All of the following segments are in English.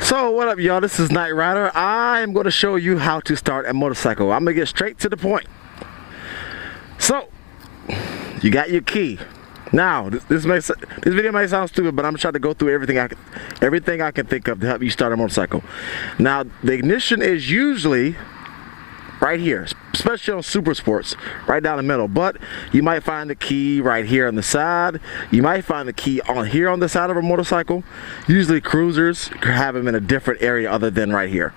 So what up, y'all? This is Night Rider. I'm going to show you how to start a motorcycle. I'm going to get straight to the point. So you got your key. Now this video may sound stupid, but I'm trying to go through everything I can think of to help you start a motorcycle. Now the ignition is usually right here, especially on super sports, right down the middle, but you might find the key right here on the side. You might find the key on here on the side of a motorcycle. Usually cruisers have them in a different area other than right here,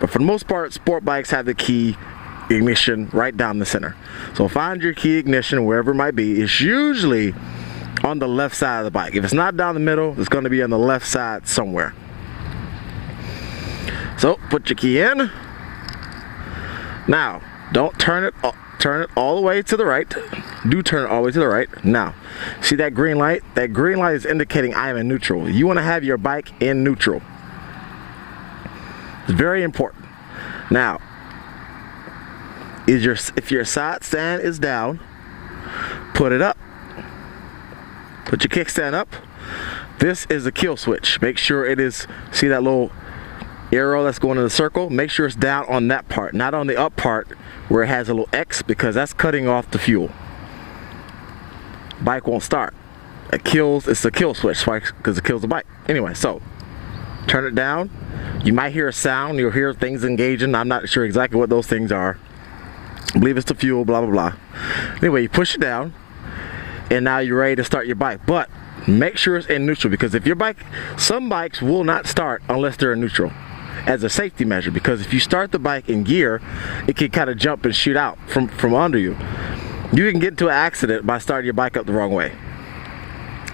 but for the most part sport bikes have the key ignition right down the center. So find your key ignition wherever it might be. It's usually on the left side of the bike. If it's not down the middle, it's going to be on the left side somewhere. So put your key in. Now, don't turn it all the way to the right. Do turn it all the way to the right. Now, see that green light? That green light is indicating I am in neutral. You want to have your bike in neutral. It's very important. Now, if your side stand is down, put it up. Put your kickstand up. This is the kill switch. Make sure it is, see that little arrow that's going in the circle? Make sure it's down on that part, not on the up part where it has a little X, because that's cutting off the fuel. Bike won't start. It's a kill switch because it kills the bike. Anyway, so turn it down. You might hear a sound. You'll hear things engaging. I'm not sure exactly what those things are. I believe it's the fuel, blah, blah, blah. Anyway, you push it down, and now you're ready to start your bike. But make sure it's in neutral, because if your bike, some bikes will not start unless they're in neutral, as a safety measure, because if you start the bike in gear, it can kind of jump and shoot out from under you. You can get into an accident by starting your bike up the wrong way.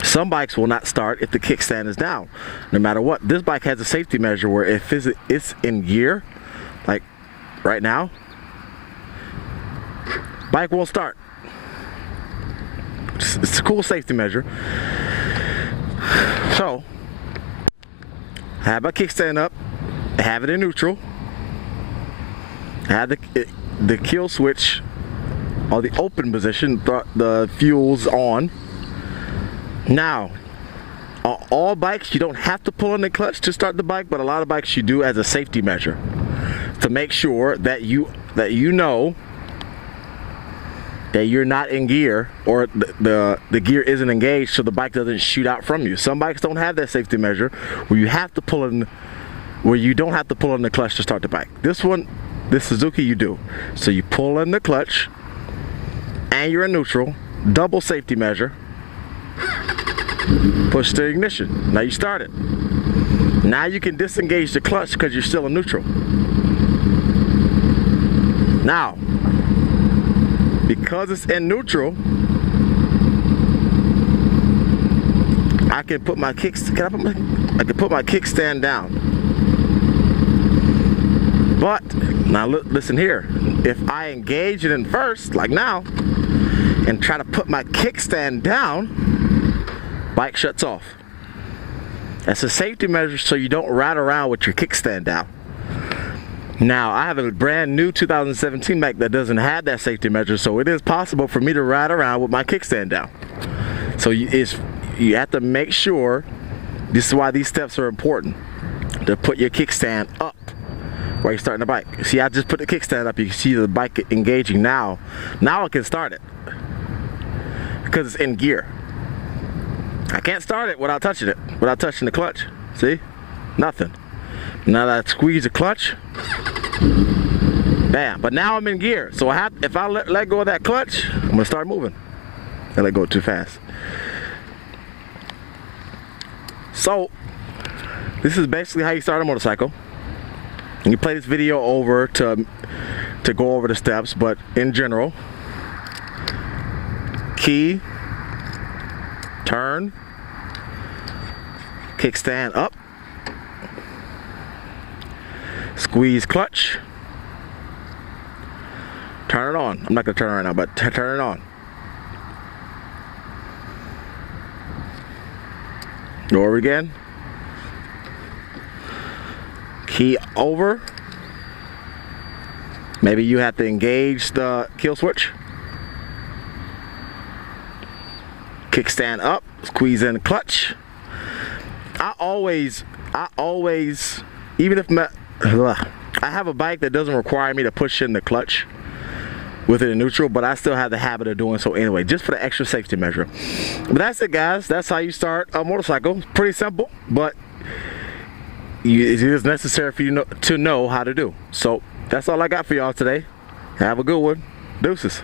Some bikes will not start if the kickstand is down, no matter what. This bike has a safety measure where if it's in gear, like right now, bike won't start. It's a cool safety measure. So have my kickstand up, have it in neutral, have the kill switch or the open position, the fuel's on. Now on all bikes you don't have to pull on the clutch to start the bike, but a lot of bikes you do as a safety measure to make sure that you know that you're not in gear, or the gear isn't engaged, so the bike doesn't shoot out from you. Some bikes don't have that safety measure where you have to pull in, where you don't have to pull in the clutch to start the bike. This Suzuki, you do. So you pull in the clutch and you're in neutral, double safety measure, push the ignition. Now you start it. Now you can disengage the clutch because you're still in neutral. Now, because it's in neutral, I can put my kickstand down. But now listen here, if I engage it in first, like now, and try to put my kickstand down, bike shuts off. That's a safety measure so you don't ride around with your kickstand down. Now I have a brand new 2017 bike that doesn't have that safety measure, so it is possible for me to ride around with my kickstand down. So you have to make sure, this is why these steps are important, to put your kickstand up while you're starting the bike. See, I just put the kickstand up, you can see the bike engaging now. Now I can start it because it's in gear. I can't start it without touching the clutch. See? Nothing. Now that I squeeze the clutch, bam. But now I'm in gear, so if I let go of that clutch, I'm gonna start moving. I let go too fast. So this is basically how you start a motorcycle. You play this video over to go over the steps, but in general, key, turn, kickstand up, squeeze clutch, turn it on. I'm not gonna turn it right now, but turn it on. Go over again. Key over. Maybe you have to engage the kill switch. Kickstand up, squeeze in the clutch. I always I always, even if I have a bike that doesn't require me to push in the clutch with it in neutral, but I still have the habit of doing so anyway, just for the extra safety measure. But that's it, guys. That's how you start a motorcycle. Pretty simple, but it is necessary for you to know how to do. So that's all I got for y'all today. Have a good one. Deuces.